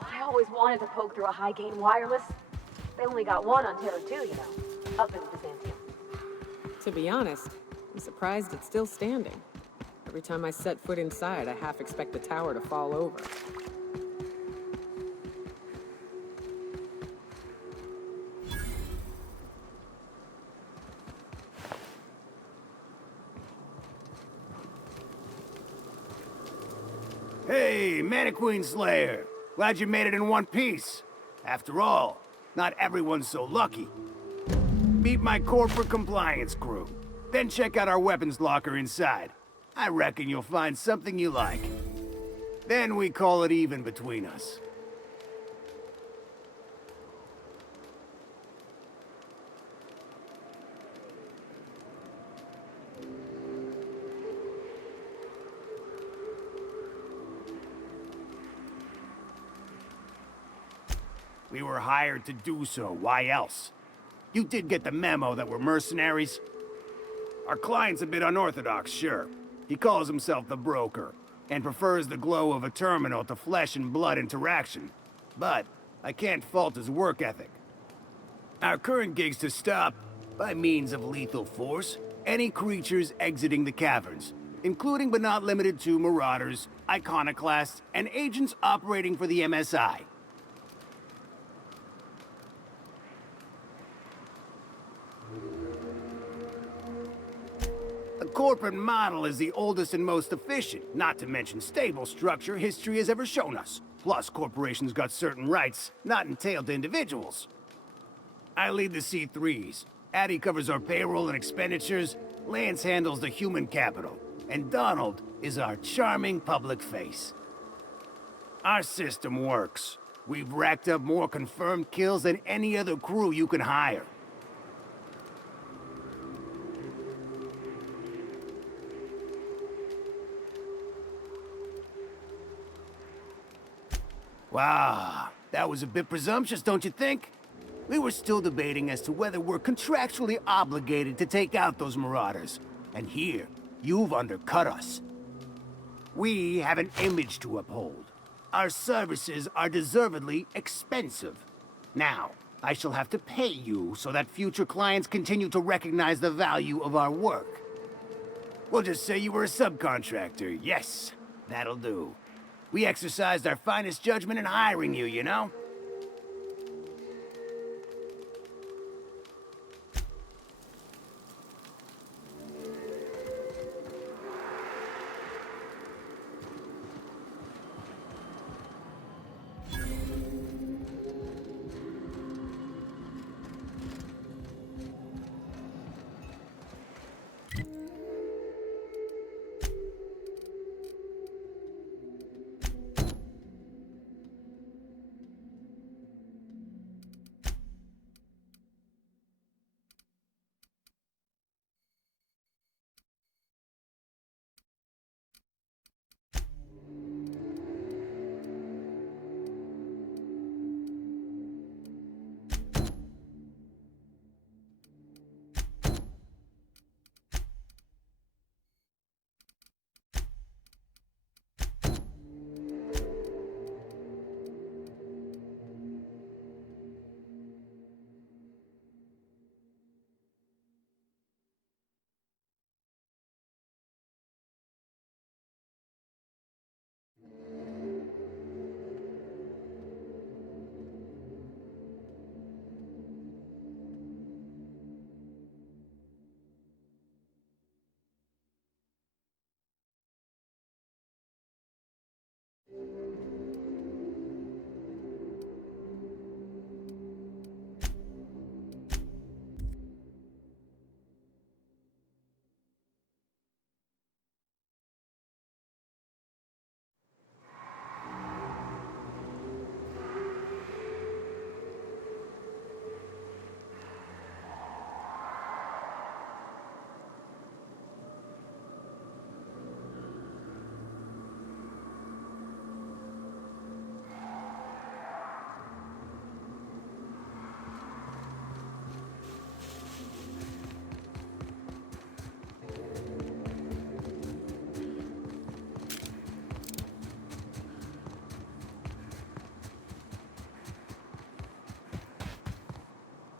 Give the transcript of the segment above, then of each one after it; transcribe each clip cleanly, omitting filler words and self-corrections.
I always wanted to poke through a high-gain wireless. They only got one on Terra 2, you know, up in Byzantium. To be honest, I'm surprised it's still standing. Every time I set foot inside, I half expect the tower to fall over. Hey, Maniacally Slayer! Glad you made it in one piece. After all, not everyone's so lucky. Meet my corporate compliance crew. Then check out our weapons locker inside. I reckon you'll find something you like. Then we call it even between us. We were hired to do so, why else? You did get the memo that we're mercenaries? Our client's a bit unorthodox, sure. He calls himself the broker, and prefers the glow of a terminal to flesh and blood interaction. But I can't fault his work ethic. Our current gig's to stop, by means of lethal force, any creatures exiting the caverns, including but not limited to marauders, iconoclasts, and agents operating for the MSI. The corporate model is the oldest and most efficient, not to mention stable structure history has ever shown us. Plus, corporations got certain rights not entailed to individuals. I lead the C3s. Addie covers our payroll and expenditures, Lance handles the human capital, and Donald is our charming public face. Our system works. We've racked up more confirmed kills than any other crew you can hire. Wow, that was a bit presumptuous, don't you think? We were still debating as to whether we're contractually obligated to take out those marauders. And here, you've undercut us. We have an image to uphold. Our services are deservedly expensive. Now, I shall have to pay you so that future clients continue to recognize the value of our work. We'll just say you were a subcontractor. Yes, that'll do. We exercised our finest judgment in hiring you, you know?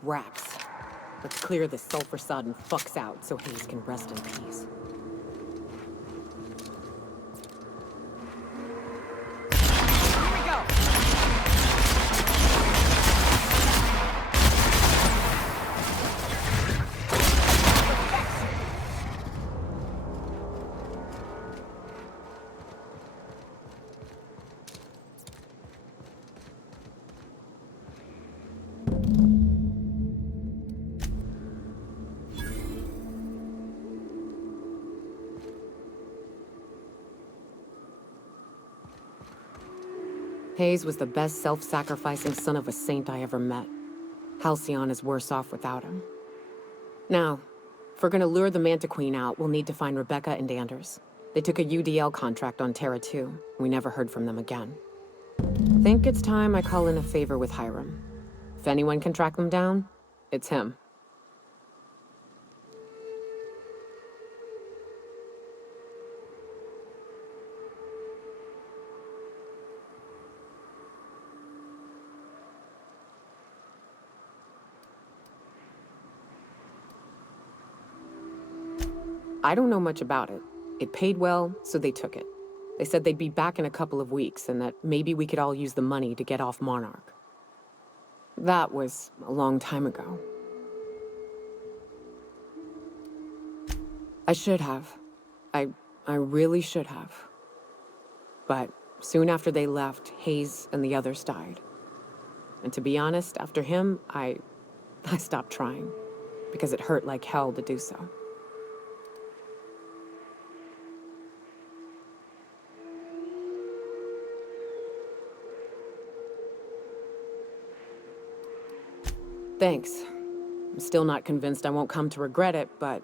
Rats. Let's clear this sulfur-sodden fucks out so Hayes can rest in peace. Here we go! Hayes was the best self-sacrificing son of a saint I ever met. Halcyon is worse off without him. Now, if we're gonna lure the Manta Queen out, we'll need to find Rebecca and Anders. They took a UDL contract on Terra 2. We never heard from them again. Think it's time I call in a favor with Hiram. If anyone can track them down, it's him. I don't know much about it. It paid well, so they took it. They said they'd be back in a couple of weeks, and that maybe we could all use the money to get off Monarch. That was a long time ago. I should have. I really should have. But soon after they left, Hayes and the others died. And to be honest, after him, I stopped trying, because it hurt like hell to do so. Thanks. I'm still not convinced I won't come to regret it, but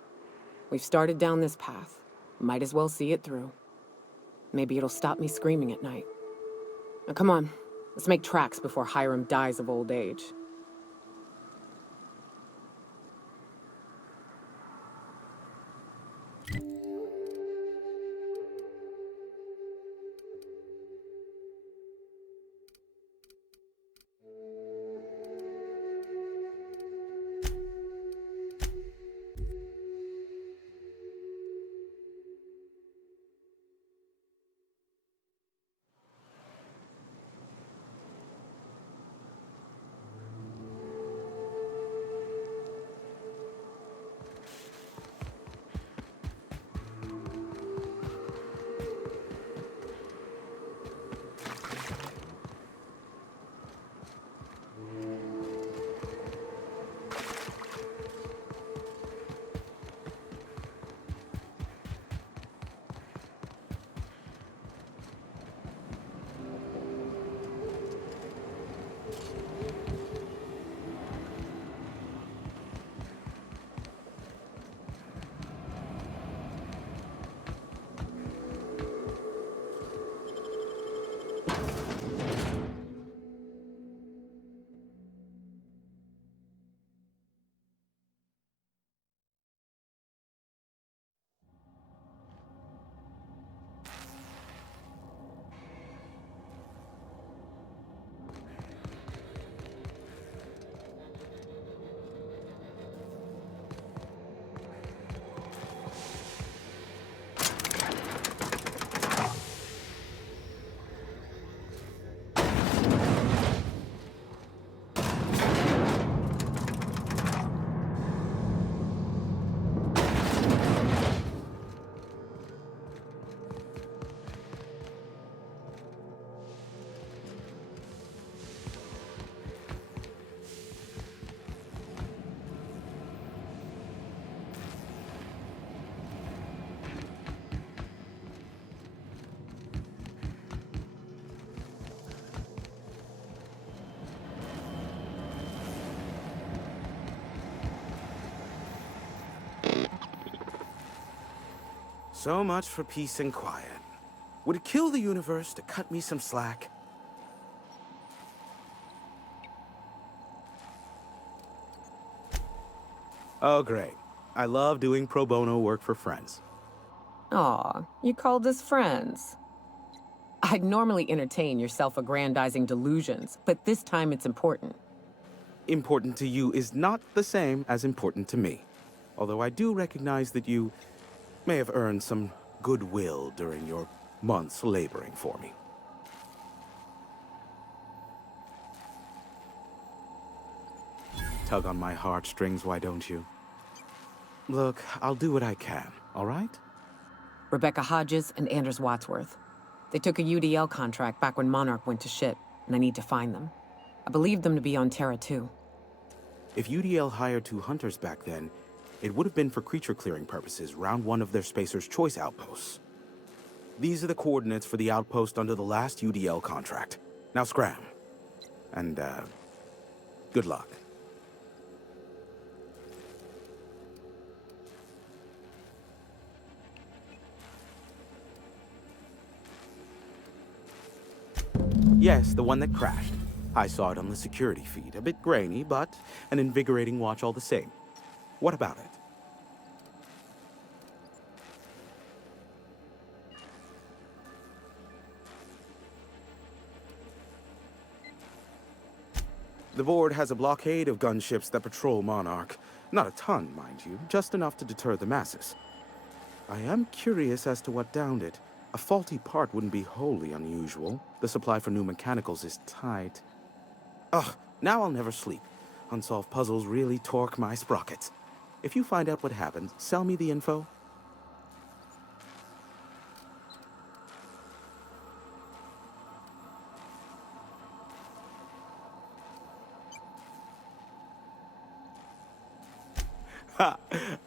we've started down this path. Might as well see it through. Maybe it'll stop me screaming at night. Now come on, let's make tracks before Hiram dies of old age. So much for peace and quiet. Would it kill the universe to cut me some slack? Oh, great. I love doing pro bono work for friends. Aw, you called us friends. I'd normally entertain your self-aggrandizing delusions, but this time it's important. important to you is not the same as important to me. Although I do recognize that you may have earned some goodwill during your months laboring for me. Tug on my heartstrings, why don't you? Look, I'll do what I can, all right? Rebecca Hodges and Anders Wadsworth. They took a UDL contract back when Monarch went to shit, and I need to find them. I believe them to be on Terra 2. If UDL hired 2 hunters back then, it would have been for creature clearing purposes, round 1 of their Spacer's Choice outposts. These are the coordinates for the outpost under the last UDL contract. Now scram. And, good luck. Yes, the one that crashed. I saw it on the security feed. A bit grainy, but an invigorating watch all the same. What about it? The board has a blockade of gunships that patrol Monarch. Not a ton, mind you, just enough to deter the masses. I am curious as to what downed it. A faulty part wouldn't be wholly unusual. The supply for new mechanicals is tight. Ugh, now I'll never sleep. Unsolved puzzles really torque my sprockets. If you find out what happened, sell me the info. Ha!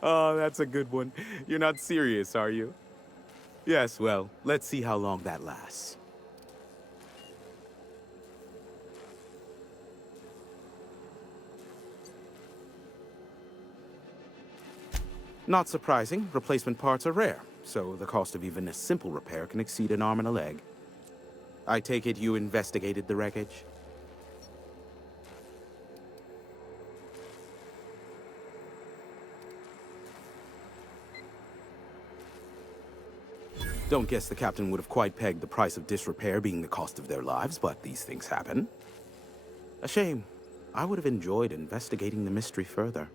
Oh, that's a good one. You're not serious, are you? Yes, well, let's see how long that lasts. Not surprising, replacement parts are rare, so the cost of even a simple repair can exceed an arm and a leg. I take it you investigated the wreckage? Don't guess the captain would have quite pegged the price of disrepair being the cost of their lives, but these things happen. A shame. I would have enjoyed investigating the mystery further.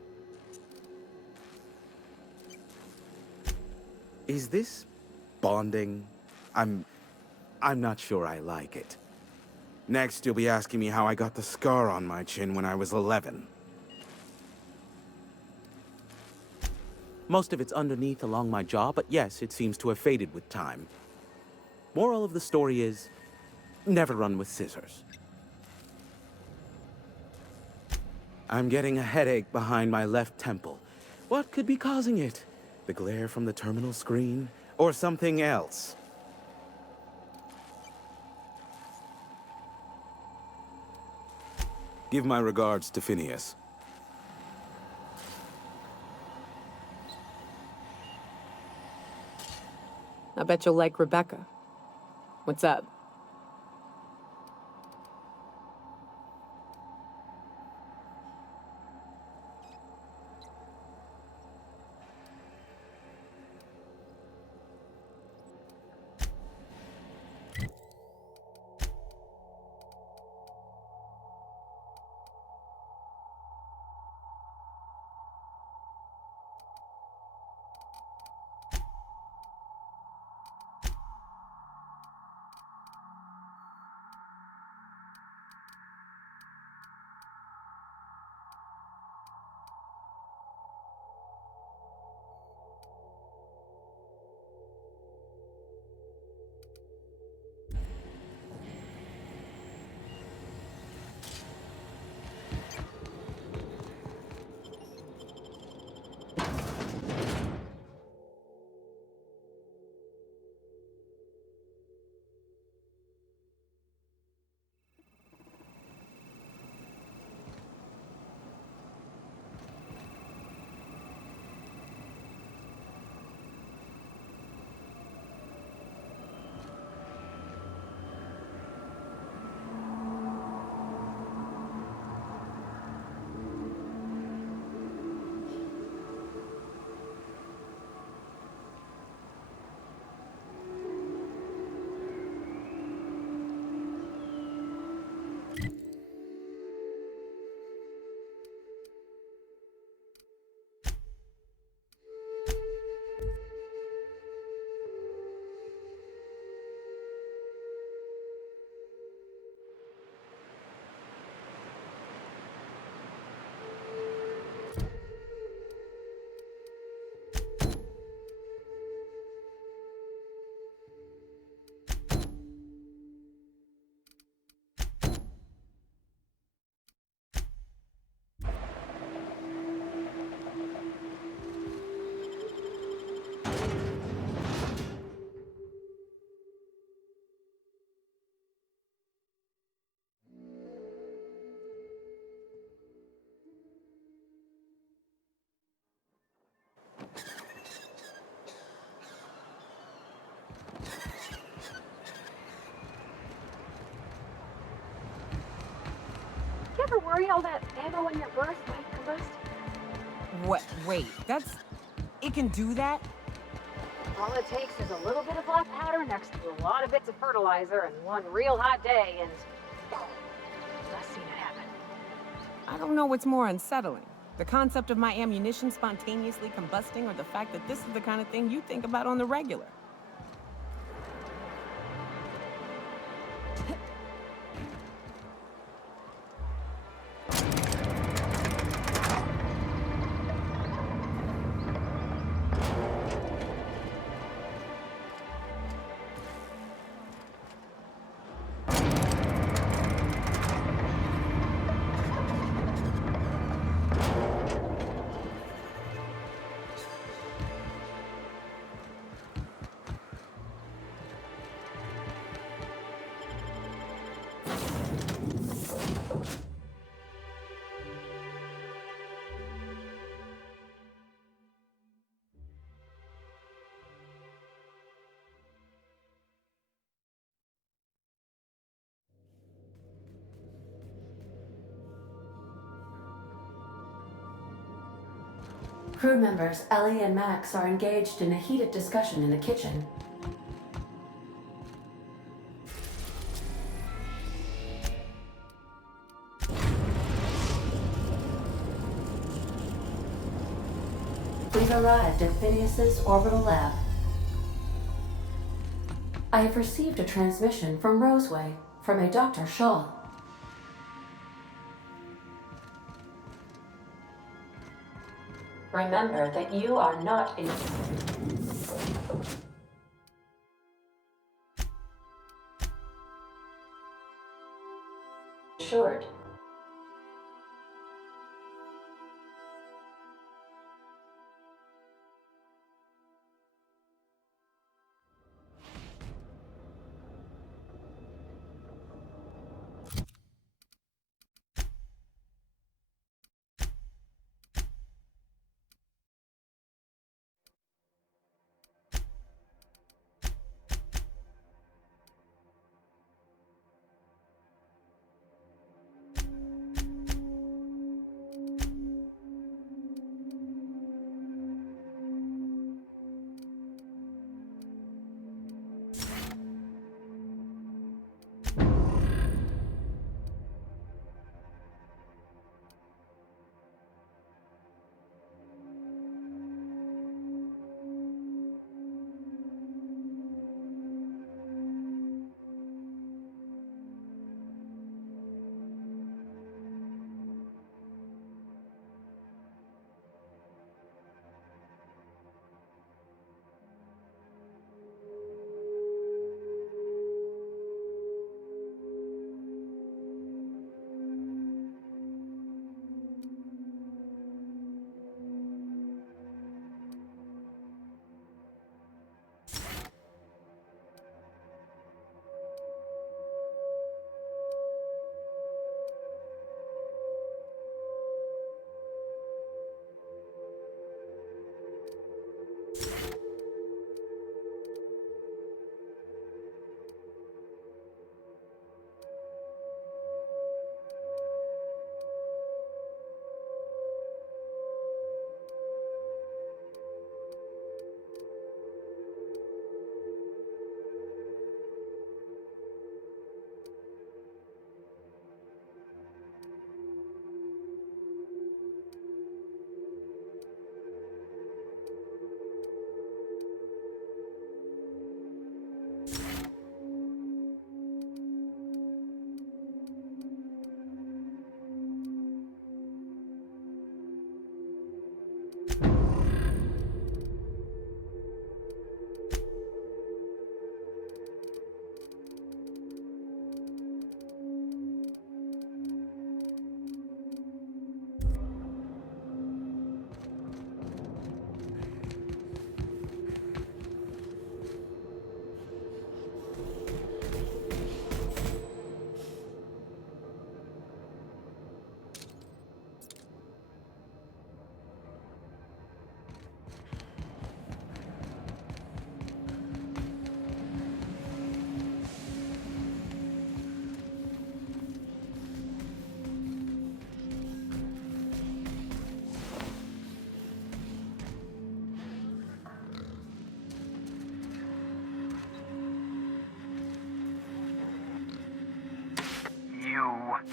Is this bonding? I'm not sure I like it. Next, you'll be asking me how I got the scar on my chin when I was 11. Most of it's underneath along my jaw, but yes, it seems to have faded with time. Moral of the story is, never run with scissors. I'm getting a headache behind my left temple. What could be causing it? The glare from the terminal screen? Or something else? Give my regards to Phineas. I bet you'll like Rebecca. What's up? worry all that ammo in your berth might combust? What? Wait, it can do that? All it takes is a little bit of black powder next to a lot of bits of fertilizer and one real hot day, and I've seen it happen. I don't know what's more unsettling. The concept of my ammunition spontaneously combusting, or the fact that this is the kind of thing you think about on the regular. Crew members Ellie and Max are engaged in a heated discussion in the kitchen. We've arrived at Phineas's orbital lab. I have received a transmission from Roseway from a Dr. Shaw. Remember that you are not insured.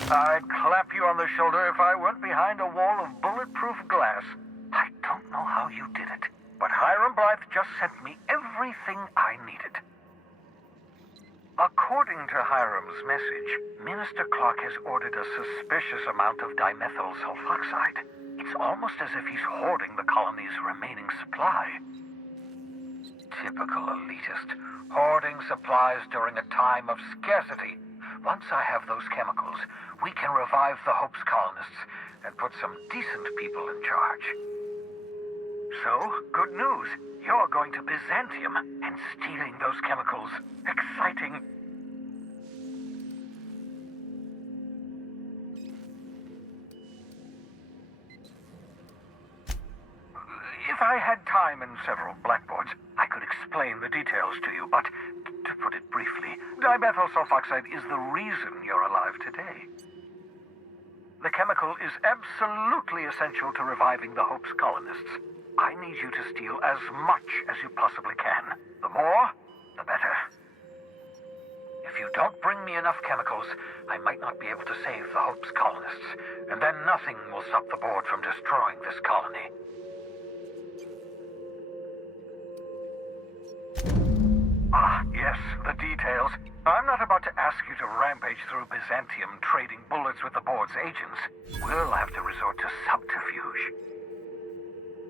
I'd clap you on the shoulder if I weren't behind a wall of bulletproof glass. I don't know how you did it, but Hiram Blythe just sent me everything I needed. According to Hiram's message, Minister Clark has ordered a suspicious amount of dimethyl sulfoxide. It's almost as if he's hoarding the colony's remaining supply. Typical elitist, hoarding supplies during a time of scarcity. Once I have those chemicals, we can revive the Hope's colonists and put some decent people in charge. So, good news. You're going to Byzantium and stealing those chemicals. Exciting. If I had time and several blackboards, I could explain the details to you, but to put it briefly, dimethyl sulfoxide is the reason you're alive today. The chemical is absolutely essential to reviving the Hope's colonists. I need you to steal as much as you possibly can. The more, the better. If you don't bring me enough chemicals, I might not be able to save the Hope's colonists, and then nothing will stop the board from destroying this colony. Ah, yes, the details. I'm not about to ask you to rampage through Byzantium trading bullets with the board's agents. We'll have to resort to subterfuge.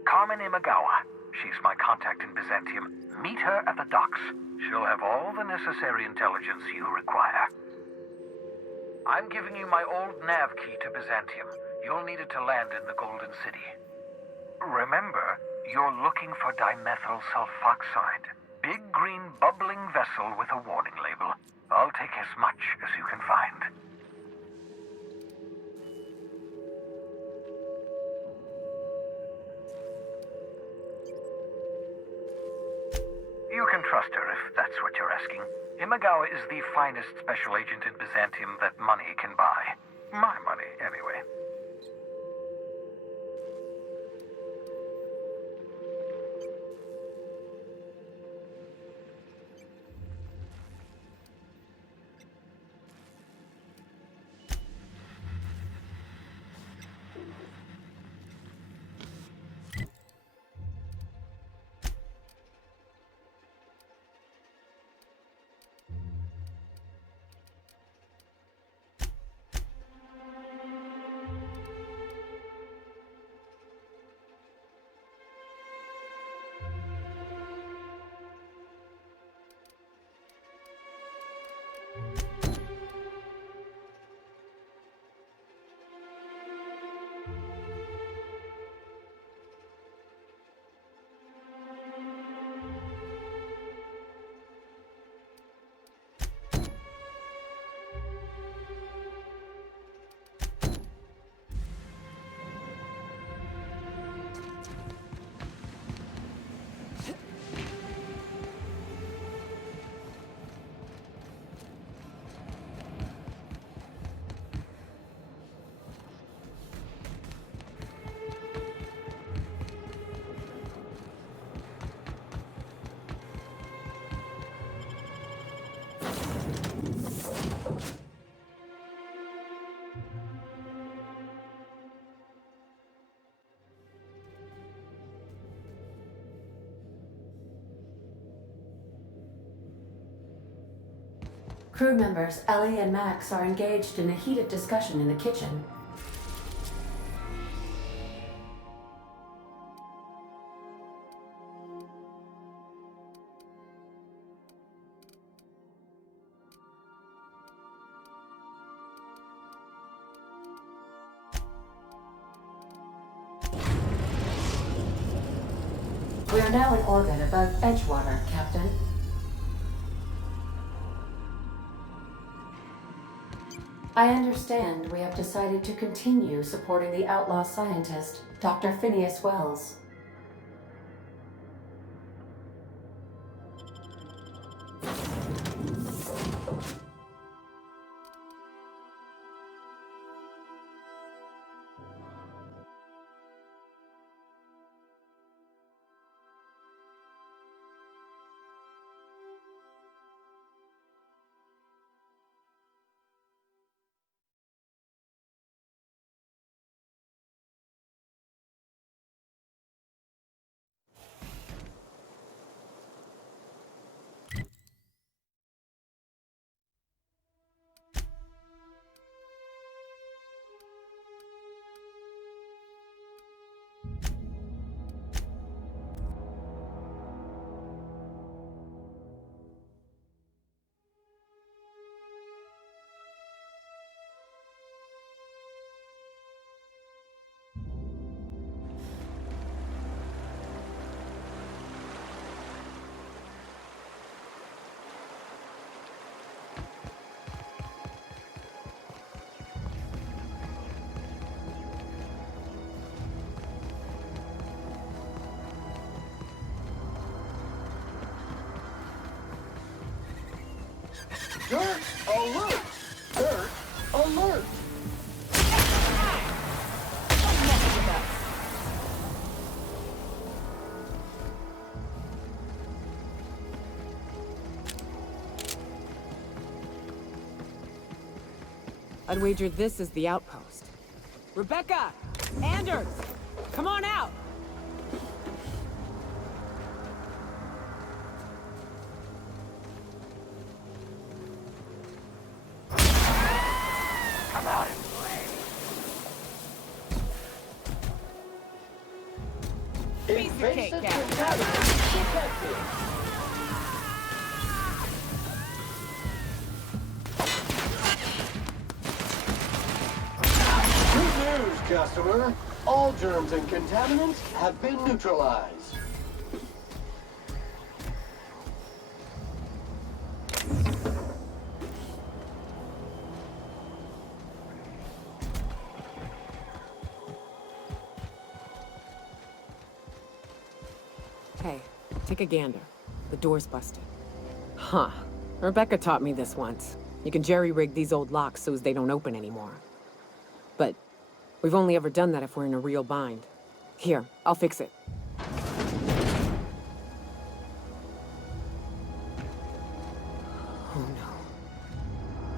Carmen Imagawa. She's my contact in Byzantium. Meet her at the docks. She'll have all the necessary intelligence you require. I'm giving you my old nav key to Byzantium. You'll need it to land in the Golden City. Remember, you're looking for dimethyl sulfoxide. Big green bubbling vessel with a warning label. I'll take as much as you can find. You can trust her if that's what you're asking. Imagawa is the finest special agent in Byzantium that money can buy. My money, anyway. Crew members Ellie and Max are engaged in a heated discussion in the kitchen. We are now in orbit above Edgewater, Captain. I understand we have decided to continue supporting the outlaw scientist, Dr. Phineas Wells. Dirt alert! Dirt alert! I'd wager this is the outpost. Rebecca! Anders! Come on out! Come out and play. Piece of cake, Invasive Captain. contaminants detected. Good news, customer. All germs and contaminants have been neutralized. Hey, take a gander. The door's busted. Huh. Rebecca taught me this once. You can jerry-rig these old locks so as they don't open anymore. But we've only ever done that if we're in a real bind. Here, I'll fix it. Oh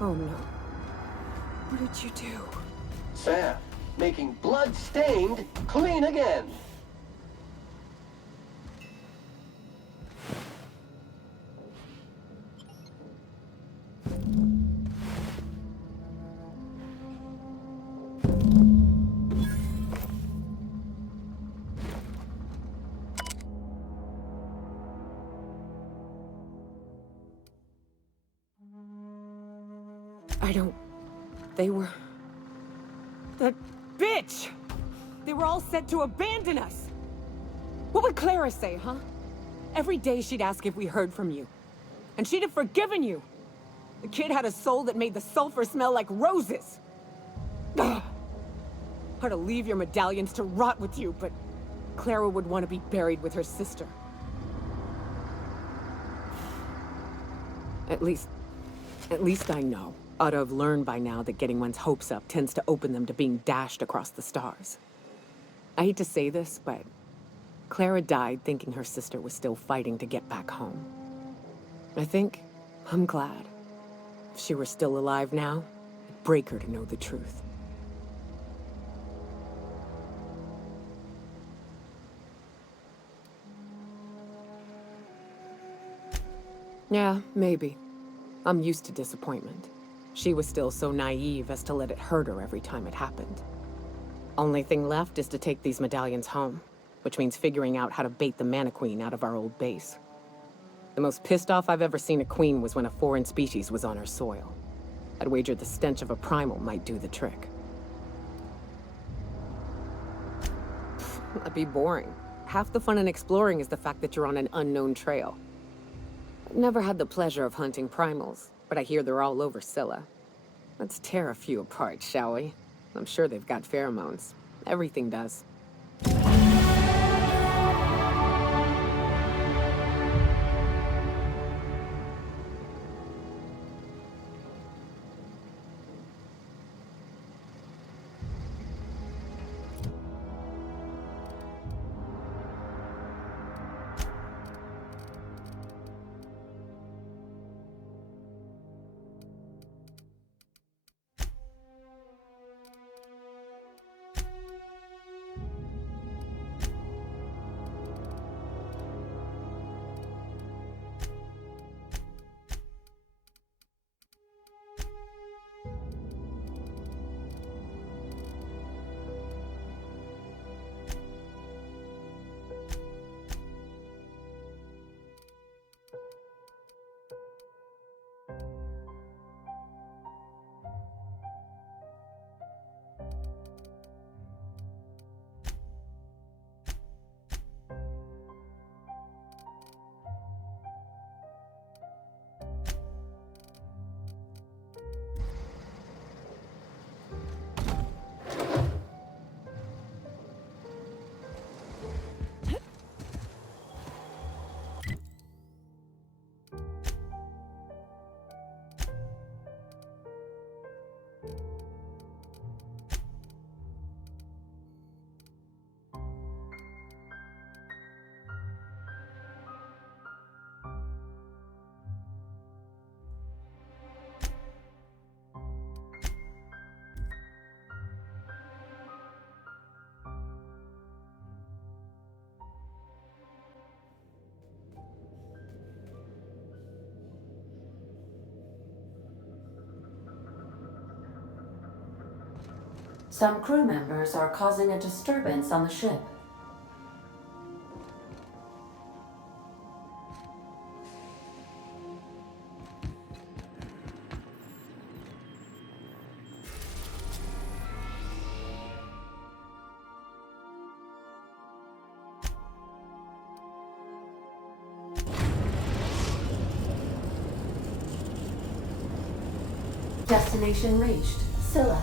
no. Oh no. What did you do? Sam, making blood-stained clean again. I don't... They were... That bitch! They were all set to abandon us! What would Clara say, huh? Every day she'd ask if we heard from you. And she'd have forgiven you! The kid had a soul that made the sulfur smell like roses! Ugh. Or to leave your medallions to rot with you, but... Clara would want to be buried with her sister. At least I know. Ought to have learned by now that getting one's hopes up tends to open them to being dashed across the stars. I hate to say this, but Clara died thinking her sister was still fighting to get back home. I'm glad. If she were still alive now, it'd break her to know the truth. Yeah, maybe. I'm used to disappointment. She was still so naive as to let it hurt her every time it happened. Only thing left is to take these medallions home, which means figuring out how to bait the maniqueen out of our old base. The most pissed off I've ever seen a queen was when a foreign species was on her soil. I'd wager the stench of a primal might do the trick. That'd be boring. Half the fun in exploring is the fact that you're on an unknown trail. I've never had the pleasure of hunting primals, but I hear they're all over Scylla. Let's tear a few apart, shall we? I'm sure they've got pheromones. Everything does. Some crew members are causing a disturbance on the ship. Destination reached. Scylla.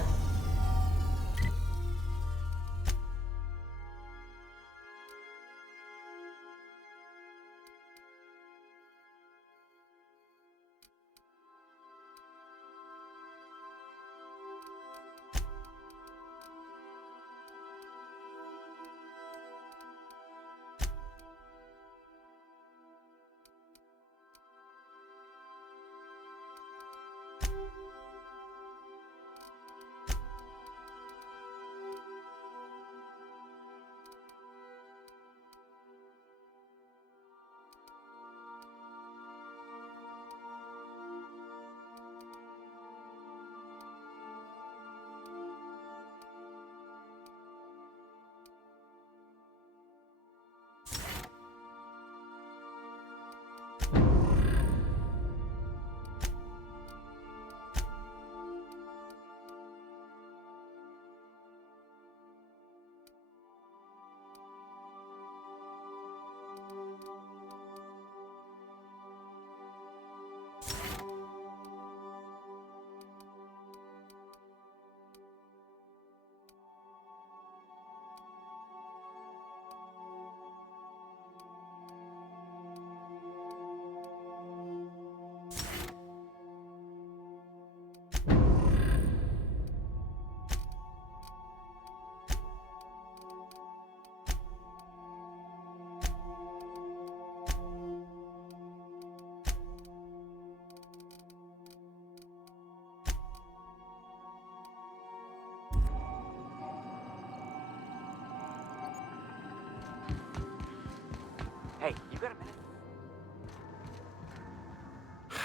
Hey, you got a minute?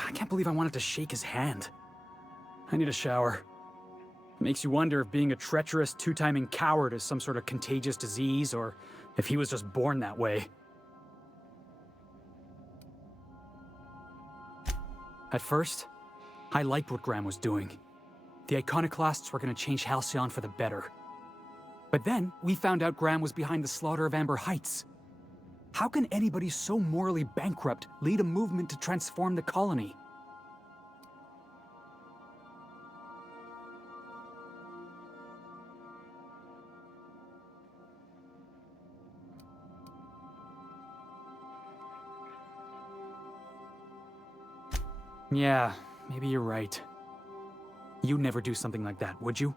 I can't believe I wanted to shake his hand. I need a shower. It makes you wonder if being a treacherous, two-timing coward is some sort of contagious disease, or if he was just born that way. At first, I liked what Graham was doing. The Iconoclasts were going to change Halcyon for the better. But then, we found out Graham was behind the slaughter of Amber Heights. How can anybody so morally bankrupt lead a movement to transform the colony? Yeah, maybe you're right. You'd never do something like that, would you?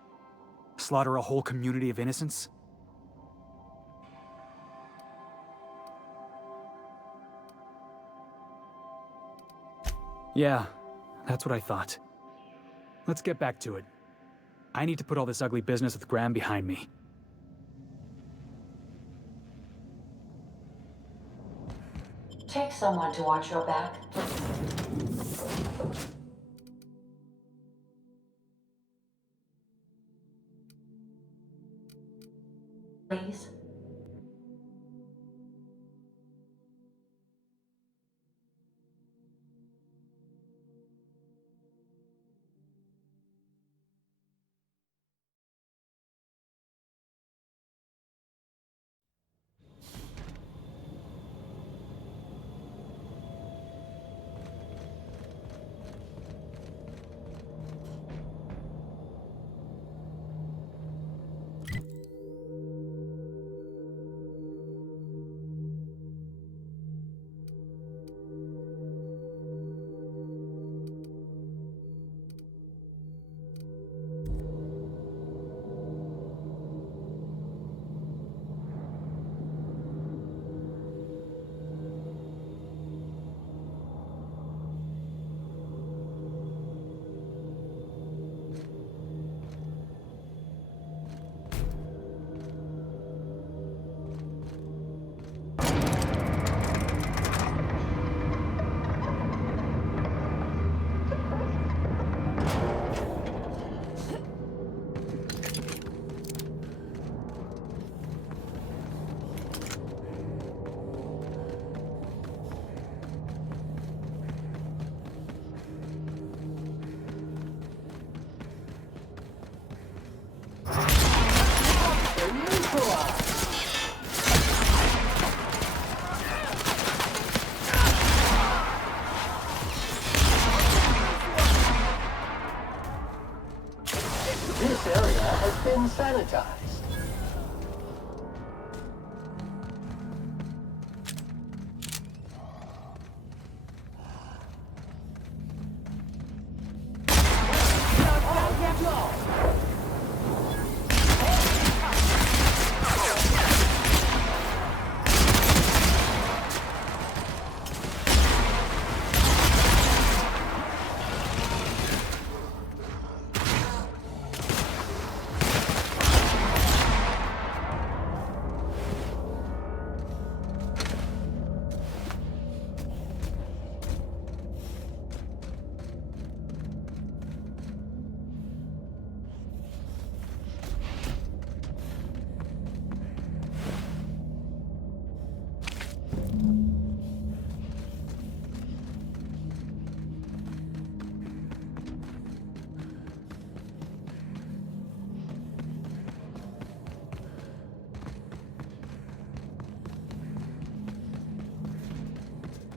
Slaughter a whole community of innocents? Yeah, that's what I thought. Let's get back to it. I need to put all this ugly business with Graham behind me. Take someone to watch your back, please. been sanitized.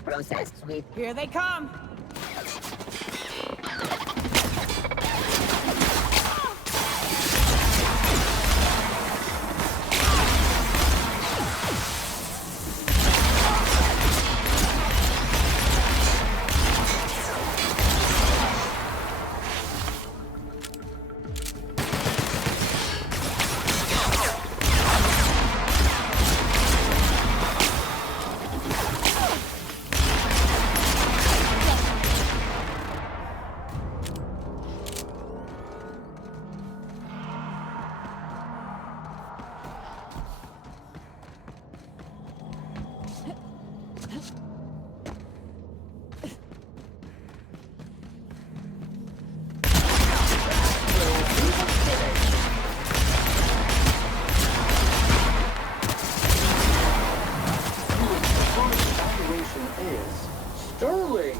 Process sweep. Here they come! Is Sterling.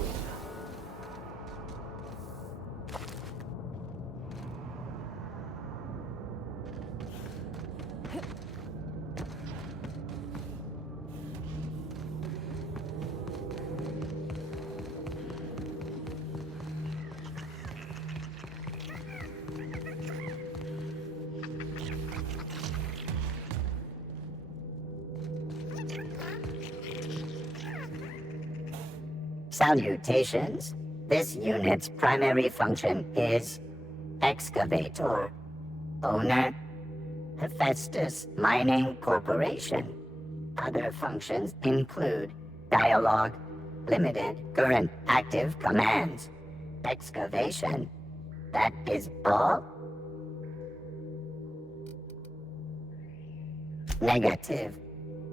Salutations. This unit's primary function is excavator. Owner, Hephaestus Mining Corporation. Other functions include dialogue, limited current active commands, excavation. That is all? Negative.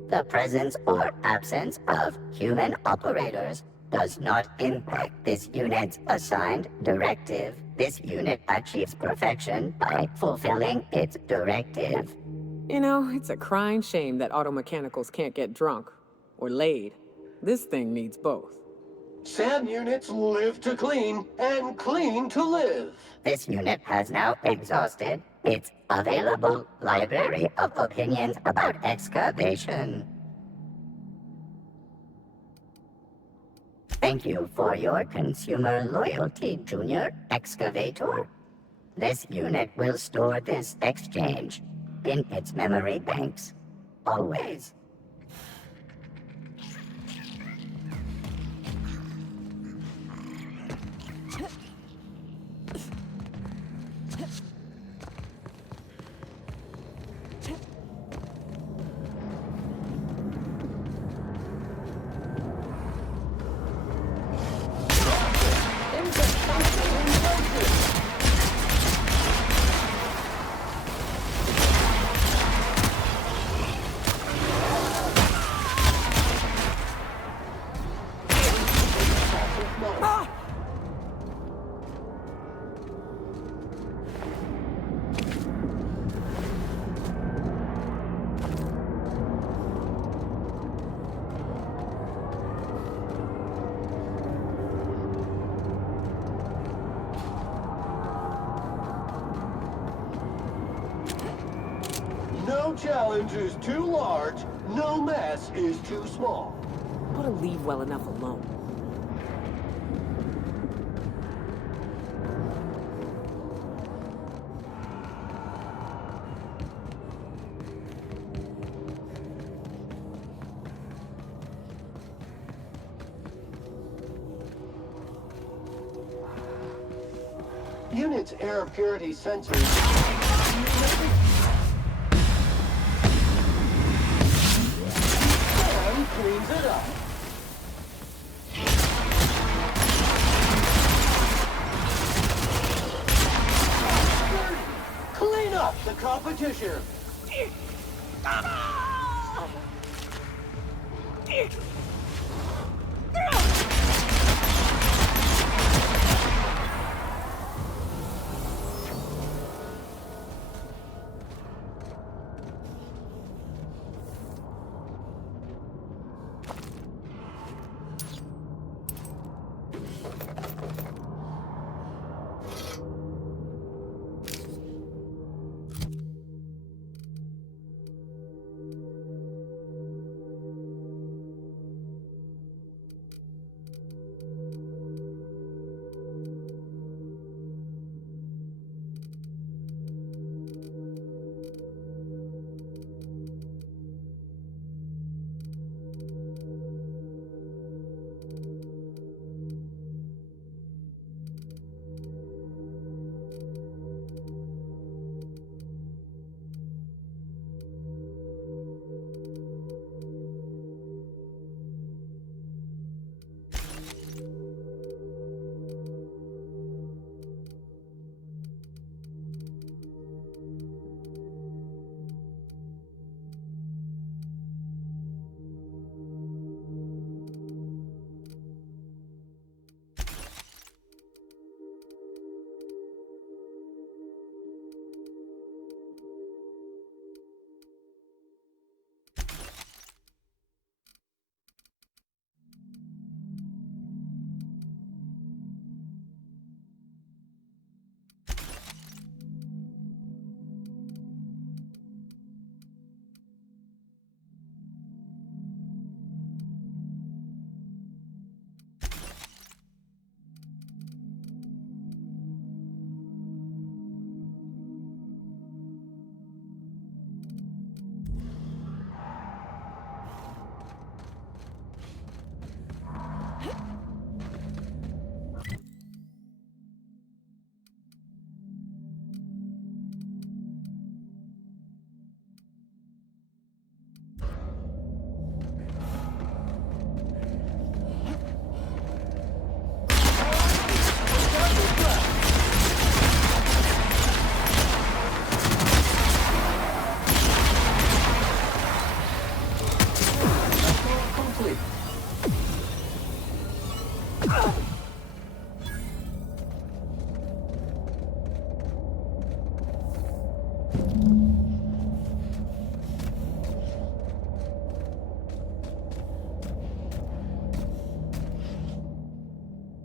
The presence or absence of human operators does not impact this unit's assigned directive. This unit achieves perfection by fulfilling its directive. You know, it's a crying shame that auto mechanicals can't get drunk. Or laid. This thing needs both. SAM units live to clean and clean to live. This unit has now exhausted its available library of opinions about excavation. Thank you for your consumer loyalty, Junior Excavator. This unit will store this exchange in its memory banks, always. No challenge is too large, no mess is too small. Ought to leave well enough alone. Unit's air purity sensors. And cleans it up. Clean up the competition.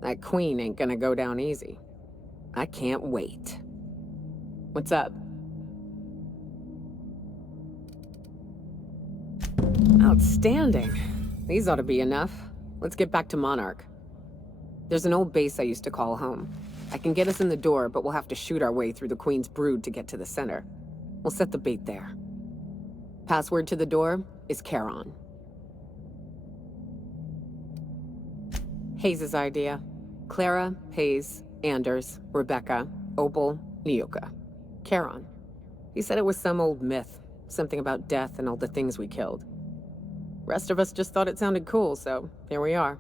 That queen ain't gonna go down easy. I can't wait. What's up? Outstanding. These ought to be enough. Let's get back to Monarch. There's an old base I used to call home. I can get us in the door, but we'll have to shoot our way through the Queen's brood to get to the center. We'll set the bait there. Password to the door is Charon. Hayes' idea. Clara, Hayes, Anders, Rebecca, Opal, Nyoka. Charon. He said it was some old myth. Something about death and all the things we killed. Rest of us just thought it sounded cool, so here we are.